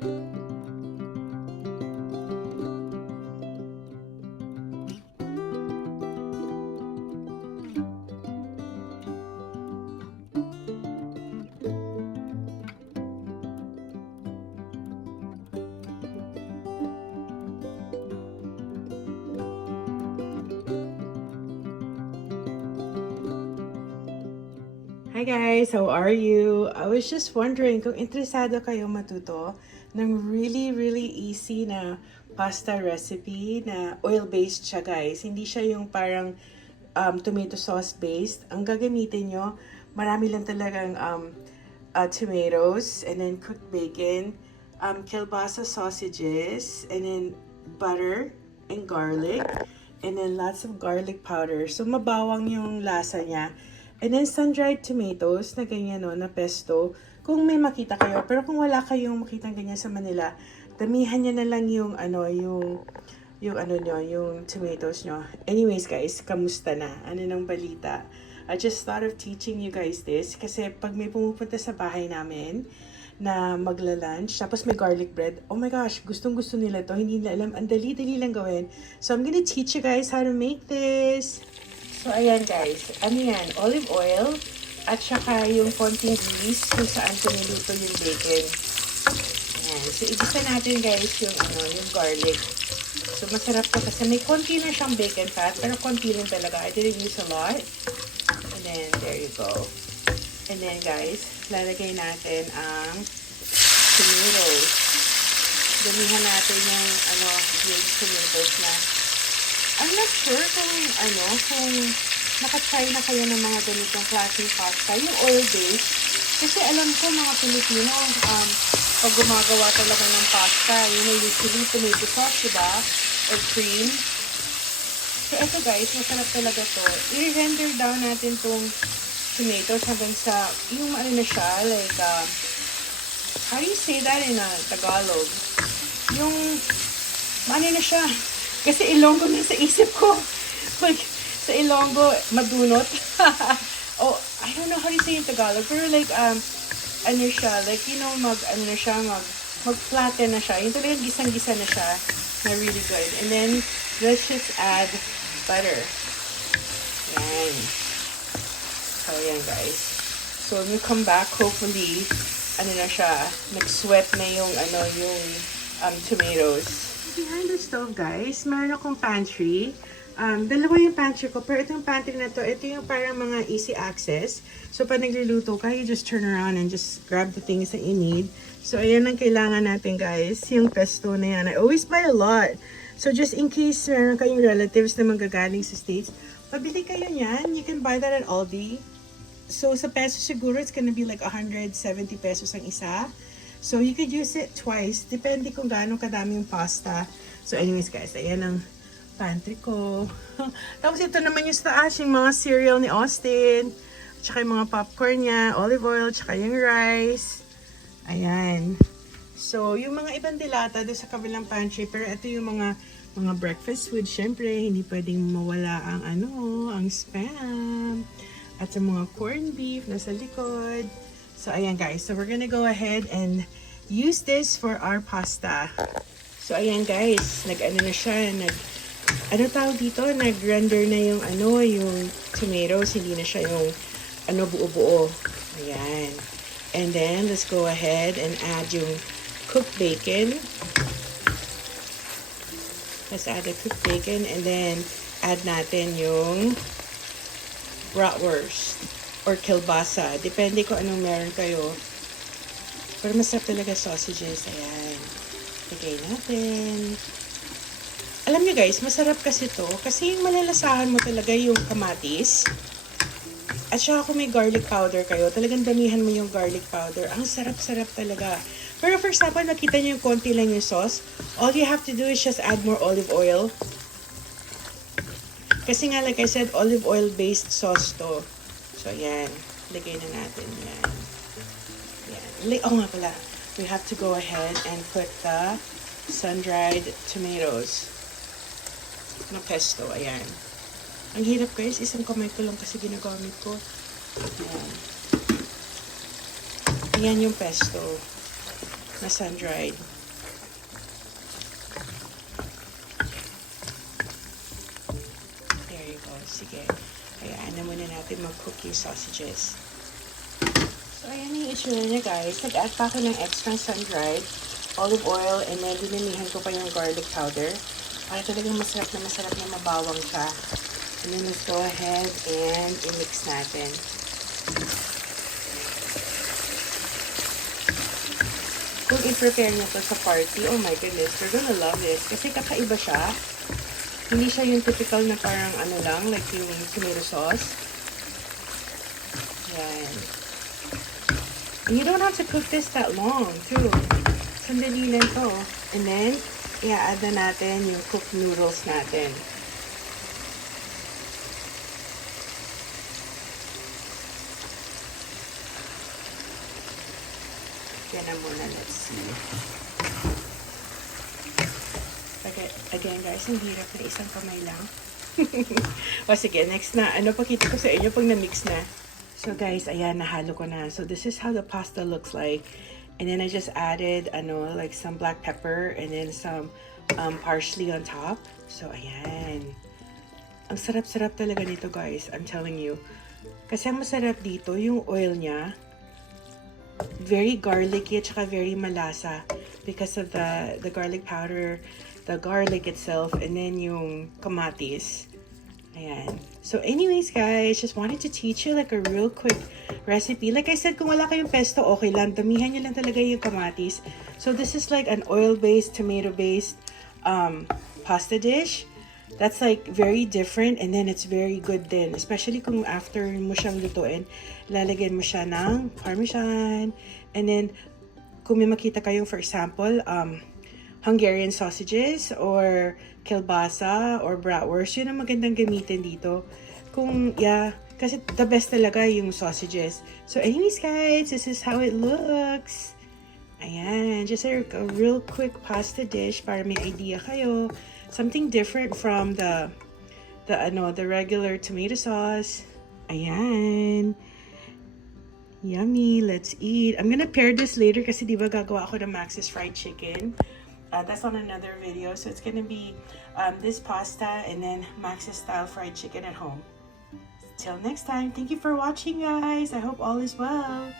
Hi guys, how are you? I was just wondering kung interesado kayo matuto ng really easy na pasta recipe na oil-based siya guys. Hindi siya yung parang tomato sauce based. Ang gagamitin nyo, marami lang talagang tomatoes and then cooked bacon, kielbasa sausages, and then butter and garlic, and then lots of garlic powder. So mabawang yung lasa niya. And then sun-dried tomatoes na ganyan no, na pesto. Kung may makita kayo, pero kung wala kayong makita ganyan sa Manila, damihan niya na lang yung yung tomatoes nyo. Anyways guys, kamusta na? Ano nang balita? I just thought of teaching you guys this kasi pag may pumupunta sa bahay namin na magla-lunch, tapos may garlic bread, oh my gosh, gustong-gusto nila to. Hindi nila alam, ang dali-dali lang gawin. So I'm gonna teach you guys how to make this. So, ayan guys. Ano yan? Olive oil at saka yung konting grease kung saan ko niluto yung bacon. Ayan. So, igisa natin guys yung, yung garlic. So, masarap to kasi may konti na siyang bacon fat pero konti lang talaga. I didn't use a lot. And then, there you go. And then guys, lalagay natin ang tomatoes. Damihan natin yung, yung tomatoes na. I'm not sure kung nakatry na kayo ng mga ganitong klaseng pasta, yung oil-based. Kasi alam ko mga Pilipino, pag gumagawa talaga ng pasta, usually tomato sauce, diba? Or cream. So, eto guys, masarap talaga to. I-render down natin tong tomatoes hanggang sa, yung na siya, like, how do you say that in Tagalog? Yung, na siya. Kasi Ilonggo na sa isip ko. Like, sa Ilonggo, madunot. Oh, I don't know how to say in Tagalog. Pero like, siya, like, mag-flatten na siya. Yung talagang gisang-gisa na siya. Na really good. And then, let's just add butter. Yan. So, yan guys. So, when we come back, hopefully, na siya, nag-sweat na yung, tomatoes. Behind the stove, guys, meron akong pantry. Dalawa yung pantry ko, pero itong pantry na to, ito yung parang mga easy access. So, pag nagluluto ka, you just turn around and just grab the things that you need. So, ayan ang kailangan natin, guys. Yung pesto na yan. I always buy a lot. So, just in case meron kayong relatives na manggagaling sa States, pabili kayo niyan. You can buy that at Aldi. So, sa peso siguro, it's gonna be like 170 pesos ang isa. So, you could use it twice. Depende kung gaano kadami yung pasta. So, anyways guys, ayan ang pantry ko. Tapos ito naman yung sa taas, yung mga cereal ni Austin. Tsaka yung mga popcorn niya, olive oil, tsaka yung rice. Ayan. So, yung mga ibang dilata doon sa kabilang pantry. Pero ito yung mga breakfast food. Syempre, hindi pwedeng mawala ang ang Spam. At yung mga corned beef nasa likod. So, ayan guys. So, we're gonna go ahead and use this for our pasta. So, ayan guys. Nag-ano na siya. Tawag dito? Nag-render na yung yung tomatoes. Hindi na siya yung buo-buo. Ayan. And then, let's go ahead and add yung cooked bacon. Let's add the cooked bacon. And then, add natin yung bratwurst. Or kielbasa. Depende kung anong meron kayo. Pero masarap talaga sausages. Ayan. Lagay natin. Alam niyo guys, masarap kasi to. Kasi yung malalasahan mo talaga yung kamatis. At saka kung may garlic powder kayo, talagang damihan mo yung garlic powder. Ang sarap-sarap talaga. Pero for example, nakita niyo yung konti lang yung sauce. All you have to do is just add more olive oil. Kasi nga, like I said, olive oil based sauce to. So, yan. Lagay na natin yan. Yan. Oh nga pala. We have to go ahead and put the sun-dried tomatoes na pesto. Ayan. Ang hirap guys. Isang kamay ko lang kasi ginagamit ko. Ayan. Ayan yung pesto. na sun-dried. There you go. Sige. Hayaan na muna natin mag-cook yung sausages. So, ayan yung itsura niya, guys. Nag-add pa ako ng extra sun-dried olive oil, and then dinamihan ko pa yung garlic powder. Para talagang masarap na mabawang siya. And then let's go ahead and i-mix natin. Kung i-prepare nyo to sa party, oh my goodness, you're gonna love it. Kasi kakaiba siya. Hindi siya yung typical na parang ano lang, like yung tomato sauce. Yan. And you don't have to cook this that long, too. Sandali lang to. And then, i-add na natin yung cooked noodles natin. Yan na muna, let's see. Again guys, ang hirap na isang kamay lang. O sige, next na. Ano pakita ko sa inyo pag na-mix na. So guys, ayan, nahalo ko na. So this is how the pasta looks like. And then I just added, like some black pepper and then some parsley on top. So ayan. Ang sarap-sarap talaga nito guys, I'm telling you. Kasi ang masarap dito, yung oil niya, very garlicky at saka very malasa because of the garlic powder, the garlic itself, and then yung kamatis. Ayan. So anyways guys, just wanted to teach you like a real quick recipe. Like I said, kung wala kayong pesto, okay lang. Damihan nyo lang talaga yung kamatis. So this is like an oil-based, tomato-based pasta dish. That's like very different, and then it's very good din. Especially kung after mo siyang lutuin, lalagyan mo siya ng parmesan. And then, kung may makita kayong, for example, Hungarian sausages or kielbasa or bratwurst, yun ang magandang gamitin dito. Kung, yeah, kasi the best talaga yung sausages. So anyways guys, this is how it looks. Ayan, just a real quick pasta dish para may idea kayo. Something different from the regular tomato sauce. Ayan. Yummy. Let's eat. I'm gonna pair this later kasi di ba gagawa ako ng Max's fried chicken. That's on another video. So it's gonna be this pasta and then Max's style fried chicken at home. Till next time. Thank you for watching, guys. I hope all is well.